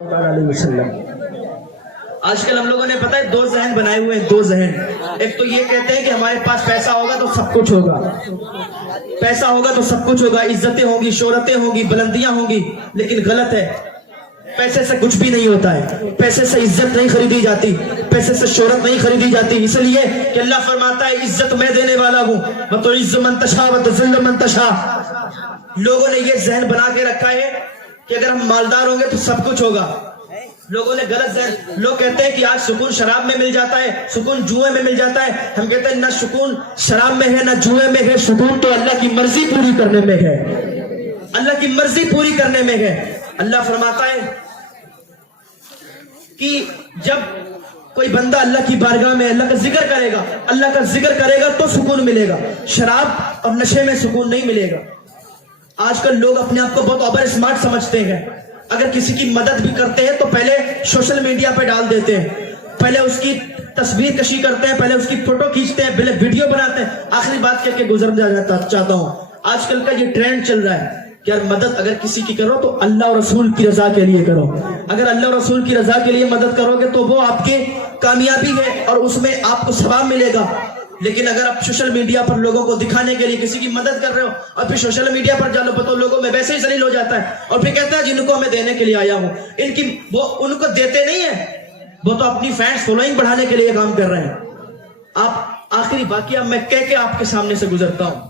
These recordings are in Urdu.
آج کل ہم لوگوں نے پتہ ہے دو ذہن بنائے ہوئے ہیں، دو ذہن۔ ایک تو یہ کہتے ہیں کہ ہمارے پاس پیسہ ہوگا تو سب کچھ ہوگا، پیسہ ہوگا تو سب کچھ ہوگا، عزتیں ہوں گی، شہرتیں ہوں گی، بلندیاں ہوں گی۔ لیکن غلط ہے، پیسے سے کچھ بھی نہیں ہوتا ہے، پیسے سے عزت نہیں خریدی جاتی، پیسے سے شہرت نہیں خریدی جاتی۔ اس لیے کہ اللہ فرماتا ہے عزت میں دینے والا ہوں، وَتُعِزُّ مَن تَشَاءُ وَتُذِلُّ مَن تَشَاءُ۔ لوگوں نے یہ ذہن بنا کے رکھا ہے کہ اگر ہم مالدار ہوں گے تو سب کچھ ہوگا۔ لوگوں نے غلط ذہن، لوگ کہتے ہیں کہ آج سکون شراب میں مل جاتا ہے، سکون جوئے میں مل جاتا ہے۔ ہم کہتے ہیں نہ سکون شراب میں ہے نہ جوئے میں ہے، سکون تو اللہ کی مرضی پوری کرنے میں ہے، اللہ کی مرضی پوری کرنے میں ہے۔ اللہ فرماتا ہے کہ جب کوئی بندہ اللہ کی بارگاہ میں اللہ کا ذکر کرے گا، اللہ کا ذکر کرے گا تو سکون ملے گا، شراب اور نشے میں سکون نہیں ملے گا۔ آج کل لوگ اپنے آپ کو بہت اوور اسمارٹ سمجھتے ہیں، اگر کسی کی مدد بھی کرتے ہیں تو پہلے سوشل میڈیا پہ ڈال دیتے ہیں، پہلے اس کی تصویر کشی کرتے ہیں، پہلے اس کی فوٹو کھینچتے ہیں، پہلے ویڈیو بناتے ہیں۔ آخری بات کہہ کے گزر جانا چاہتا ہوں، آج کل کا یہ ٹرینڈ چل رہا ہے کہ یار مدد اگر کسی کی کرو تو اللہ اور رسول کی رضا کے لیے کرو۔ اگر اللہ اور رسول کی رضا کے لیے مدد کرو گے تو وہ آپ کی کامیابی ہے اور اس میں آپ کو ثواب ملے گا۔ لیکن اگر آپ سوشل میڈیا پر لوگوں کو دکھانے کے لیے کسی کی مدد کر رہے ہو اور پھر سوشل میڈیا پر جا لو تو لوگوں میں ویسے ہی ذلیل ہو جاتا ہے اور پھر کہتا ہے جن کو میں دینے کے لیے آیا ہوں، وہ ان کو دیتے نہیں ہیں، وہ تو اپنی فینس فالوئنگ بڑھانے کے لیے کام کر رہے ہیں۔ آپ آخری واقعہ میں کہہ کے آپ کے سامنے سے گزرتا ہوں۔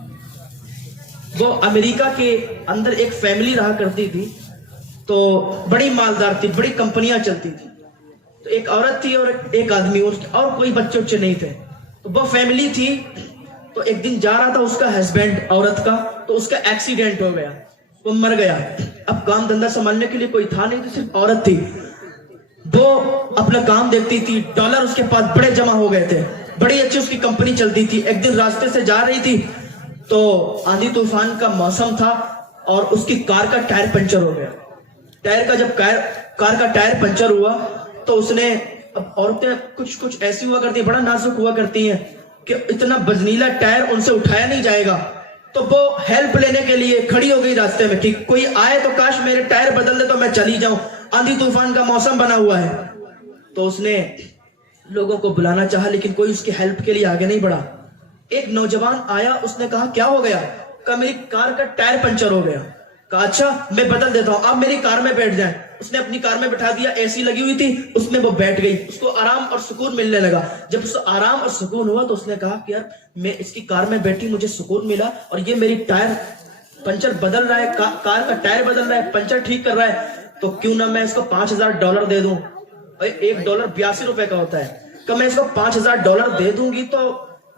وہ امریکہ کے اندر ایک فیملی رہا کرتی تھی، تو بڑی مالدار تھی، بڑی کمپنیاں چلتی تھی، تو ایک عورت تھی اور ایک آدمی، اور کوئی بچے اچھے نہیں تھے۔ تو وہ فیملی تھی، تو ایک دن جا رہا تھا اس کا ہسبینڈ عورت کا، تو اس کا ایکسیڈنٹ ہو گیا، وہ مر گیا۔ اب کام دھندہ سنبھالنے کے لیے کوئی تھا نہیں، تو صرف عورت تھی، وہ اپنا کام دیکھتی تھی، ڈالر اس کے پاس بڑے جمع ہو گئے تھے، بڑی اچھی اس کی کمپنی چلتی تھی۔ ایک دن راستے سے جا رہی تھی تو آندھی طوفان کا موسم تھا اور اس کی کار کا ٹائر پنچر ہو گیا۔ جب کار کا ٹائر پنچر ہوا تو اس نے، اب عورتیں کچھ ایسی ہوا کرتی ہیں، بڑا نازک ہوا کرتی ہیں کہ اتنا بزنیلا ٹائر ان سے اٹھایا نہیں جائے گا، تو وہ ہیلپ لینے کے لیے کھڑی ہو گئی راستے میں کہ کوئی آئے تو کاش میرے ٹائر بدل دے تو میں چلی جاؤں، آندھی طوفان کا موسم بنا ہوا ہے۔ تو اس نے لوگوں کو بلانا چاہا لیکن کوئی اس کی ہیلپ کے لیے آگے نہیں بڑھا۔ ایک نوجوان آیا، اس نے کہا کیا ہو گیا؟ کہا میری کار کا ٹائر پنچر ہو گیا۔ کہا اچھا میں بدل دیتا ہوں، آپ میری کار میں بیٹھ جائیں۔ اس نے اپنی کار میں بٹھا دیا، اے سی لگی ہوئی تھی، اس میں وہ بیٹھ گئی، اس کو آرام اور سکون ملنے لگا۔ جب اس کو آرام اور سکون ہوا تو اس نے کہا کہ یار میں اس کی کار میں بیٹھی، مجھے سکون ملا، اور یہ میری ٹائر پنچر بدل رہا ہے، کار کا ٹائر بدل رہا ہے، پنچر ٹھیک کر رہا ہے، تو کیوں نہ میں اس کو $5000 دے دوں۔ $1 82 کا ہوتا ہے، کہ میں اس کو $5000 دے دوں گی تو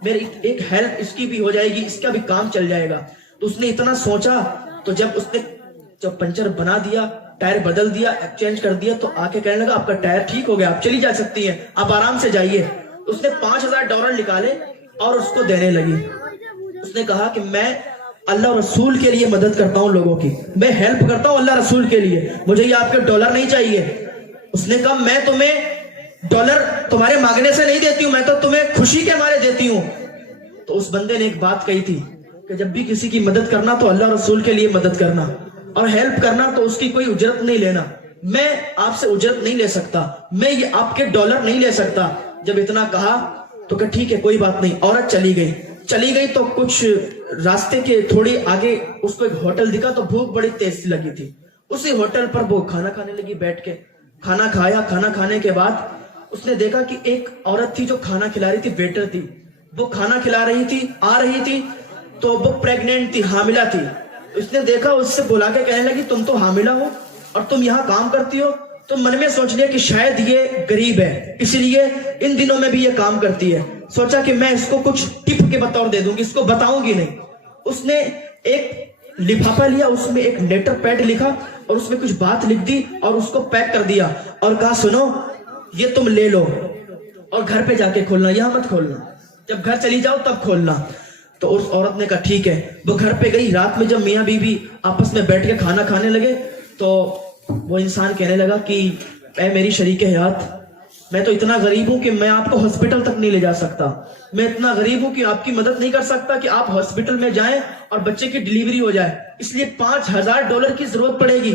میری ایک ہیلپ اس کی بھی ہو جائے گی، اس کا بھی کام چل جائے گا۔ تو اس نے اتنا سوچا، تو جب پنچر بنا دیا، ٹائر بدل دیا، ایکسچینج کر دیا، تو آ کے کہنے لگا آپ کا ٹائر ٹھیک ہو گیا، آپ چلی جا سکتی ہیں، آپ آرام سے جائیے۔ اس نے $5000 نکالے اور اس کو دینے لگی۔ اس نے کہا کہ میں اللہ رسول کے لیے مدد کرتا ہوں، لوگوں کی میں ہیلپ کرتا ہوں اللہ رسول کے لیے، مجھے یہ آپ کے ڈالر نہیں چاہیے۔ اس نے کہا میں تمہیں ڈالر تمہارے مانگنے سے نہیں دیتی ہوں، میں تو تمہیں خوشی کے مارے دیتی ہوں۔ تو اس بندے نے ایک بات کہی تھی کہ جب بھی کسی کی مدد کرنا تو اللہ رسول کے لیے مدد کرنا، اور ہیلپ کرنا تو اس کی کوئی اجرت نہیں لینا۔ میں آپ سے اجرت نہیں لے سکتا، میں یہ آپ کے ڈالر نہیں لے سکتا۔ جب اتنا کہا تو کہ ٹھیک ہے کوئی بات نہیں۔ عورت چلی گئی تو کچھ راستے کے تھوڑی آگے اس کو ایک ہوٹل دکھا، تو بھوک بڑی تیز لگی تھی۔ اسی ہوٹل پر وہ کھانا کھانے لگی، بیٹھ کے کھانا کھایا۔ کھانا کھانے کے بعد اس نے دیکھا کہ ایک عورت تھی جو کھانا کھلا رہی تھی، ویٹر تھی، وہ کھانا کھلا رہی تھی، آ رہی تھی، تو وہ پریگننٹ تھی، حاملہ تھی۔ اس نے دیکھا، اس سے بلا کے کہنے لگی تم تو حاملہ ہو اور تم یہاں کام کرتی ہو۔ تو من میں سوچ لیا کہ شاید یہ غریب ہے، اسی لیے ان دنوں میں بھی یہ کام کرتی ہے۔ سوچا کہ میں اس کو کچھ ٹپ کے بطور دے دوں گی، اس کو بتاؤں گی نہیں۔ اس نے ایک لفافہ لیا، اس میں ایک لیٹر پیڈ لکھا اور اس میں کچھ بات لکھ دی اور اس کو پیک کر دیا اور کہا سنو یہ تم لے لو اور گھر پہ جا کے کھولنا، یہاں مت کھولنا، جب گھر چلی جاؤ تب کھولنا۔ تو اس عورت نے کہا ٹھیک ہے۔ وہ گھر پہ گئی، رات میں جب میاں بیوی آپس میں بیٹھ کے کھانا کھانے لگے تو وہ انسان کہنے لگا کہ اے میری شریک حیات، میں تو اتنا غریب ہوں کہ میں آپ کو ہاسپٹل تک نہیں لے جا سکتا، میں اتنا غریب ہوں کہ آپ کی مدد نہیں کر سکتا کہ آپ ہاسپٹل میں جائیں اور بچے کی ڈیلیوری ہو جائے، اس لیے $5000 کی ضرورت پڑے گی۔